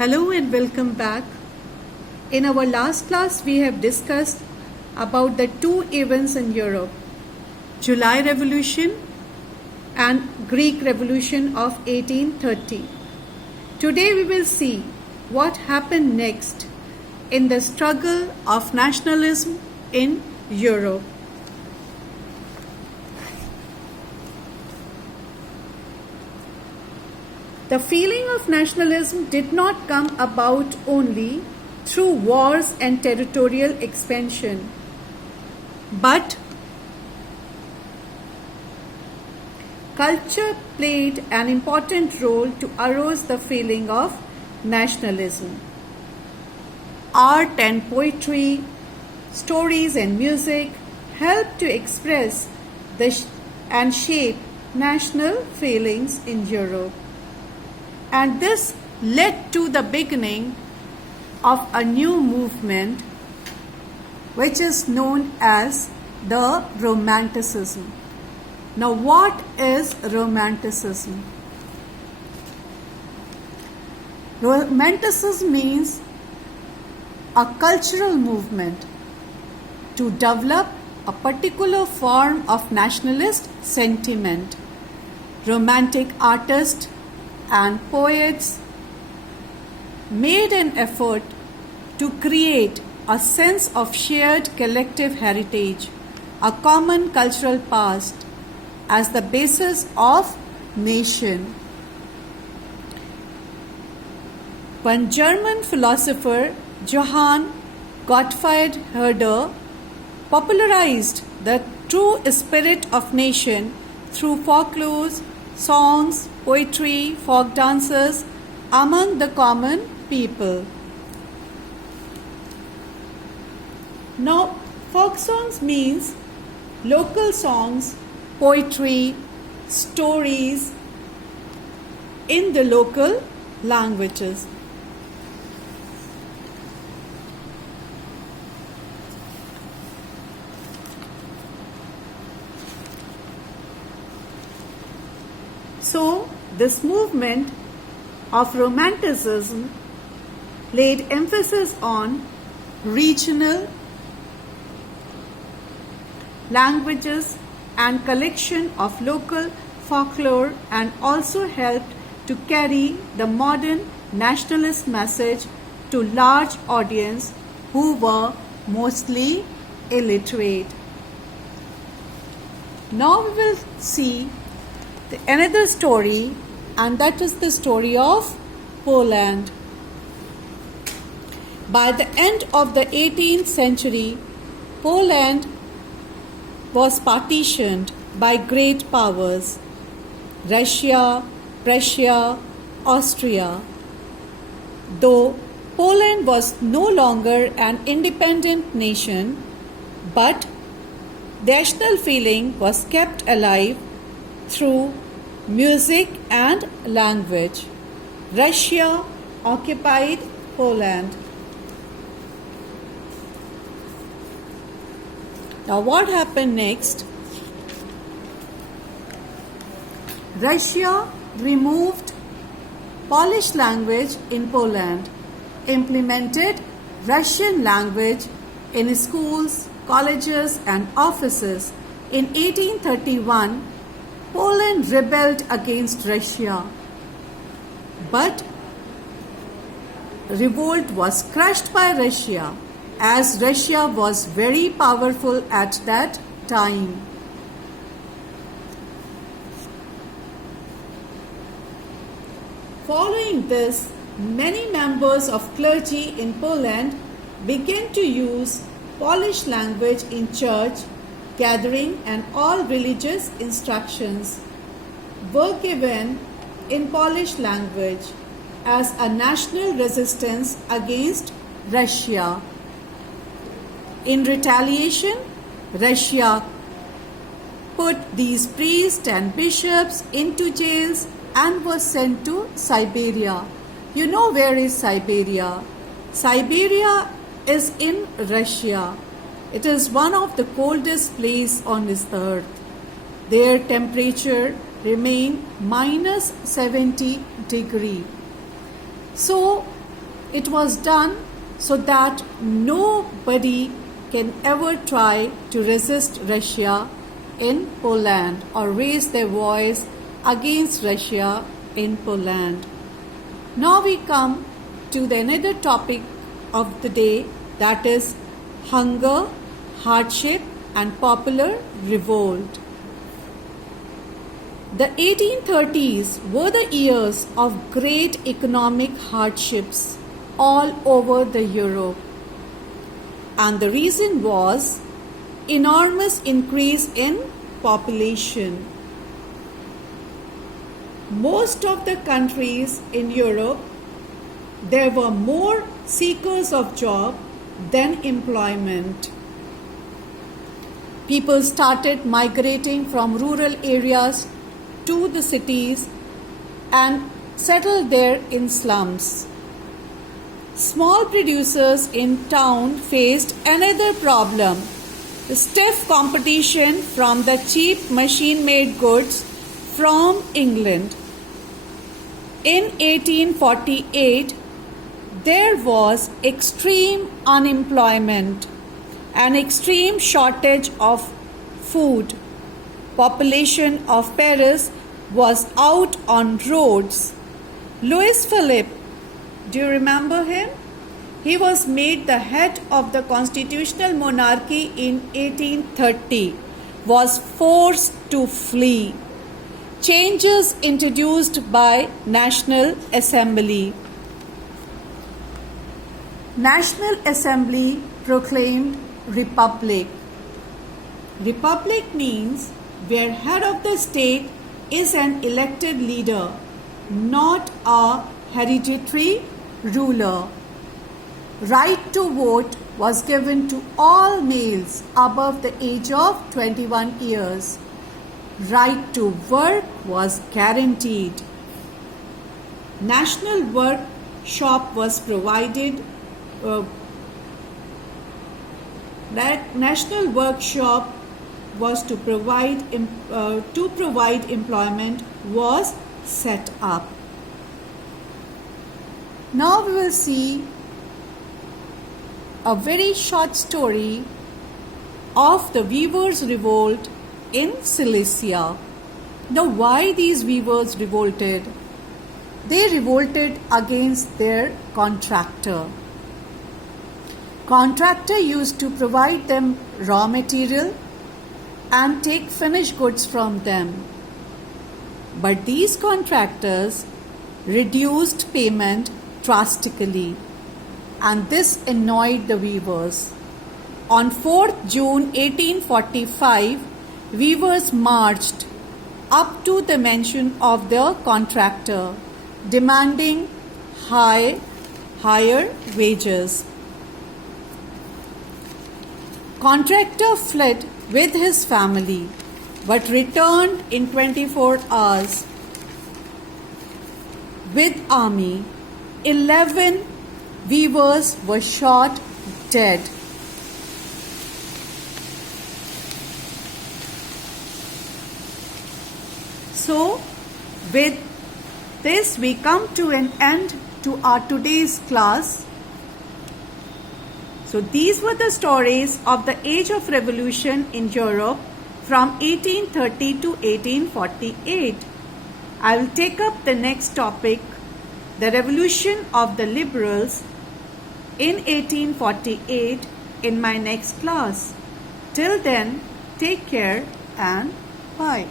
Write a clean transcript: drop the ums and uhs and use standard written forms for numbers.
Hello and welcome back. In our last class, we have discussed about the two events in Europe, July Revolution and Greek Revolution of 1830. Today we will see what happened next in the struggle of nationalism in Europe. The feeling of nationalism did not come about only through wars and territorial expansion, but culture played an important role to arouse the feeling of nationalism. Art and poetry, stories and music helped to express and shape national feelings in Europe. And this led to the beginning of a new movement which is known as the Romanticism. Now, what is Romanticism? Romanticism means a cultural movement to develop a particular form of nationalist sentiment. Romantic artists and poets made an effort to create a sense of shared collective heritage, a common cultural past as the basis of nation. One German philosopher, Johann Gottfried Herder, popularized the true spirit of nation through folklore, songs, poetry, folk dances among the common people. Now, folk songs means local songs, poetry, stories in the local languages. So, this movement of Romanticism laid emphasis on regional languages and collection of local folklore, and also helped to carry the modern nationalist message to large audience who were mostly illiterate. Now we will see another story, and that is the story of Poland. By the end of the 18th century, Poland was partitioned by great powers, Russia, Prussia, Austria. Though Poland was no longer an independent nation, but national feeling was kept alive through music and language. Russia occupied Poland. Now, what happened next? Russia removed Polish language in Poland, implemented Russian language in schools, colleges, and offices. In 1831, Poland rebelled against Russia, but revolt was crushed by Russia, as Russia was very powerful at that time. Following this, many members of clergy in Poland began to use Polish language in church gathering, and all religious instructions were given in Polish language as a national resistance against Russia. In retaliation, Russia put these priests and bishops into jails and was sent to Siberia. You know where is Siberia? Siberia is in Russia. It is one of the coldest places on this earth. Their temperature remain minus 70 degree. So It was done so that nobody can ever try to resist Russia in Poland or raise their voice against Russia in Poland. Now we come to the another topic of the day, that is hunger, hardship and popular revolt. The 1830s were the years of great economic hardships all over the Europe, and the reason was enormous increase in population. Most of the countries in Europe, there were more seekers of job than employment. People started migrating from rural areas to the cities and settled there in slums. Small producers in town faced another problem: the stiff competition from the cheap machine-made goods from England. In 1848, there was extreme unemployment, an extreme shortage of food. Population of Paris was out on roads. Louis Philippe, do you remember him? He was made the head of the constitutional monarchy in 1830, was forced to flee. Changes introduced by National Assembly. National Assembly proclaimed Republic. Republic means where head of the state is an elected leader, not a hereditary ruler. Right to vote was given to all males above the age of 21 years. Right to work was guaranteed. National workshop was provided. That national workshop was to provide employment was set up. Now we will see a very short story of the weavers' revolt in Silesia. Now, why these weavers revolted? They revolted against their contractor. Contractor used to provide them raw material and take finished goods from them. But these contractors reduced payment drastically, and this annoyed the weavers. On 4th June 1845, weavers marched up to the mansion of the contractor, demanding higher wages. Contractor fled with his family, but returned in 24 hours with army. 11 weavers were shot dead. So, with this we come to an end to our today's class. So these were the stories of the Age of Revolution in Europe from 1830 to 1848. I will take up the next topic, the Revolution of the Liberals in 1848, in my next class. Till then, take care and bye.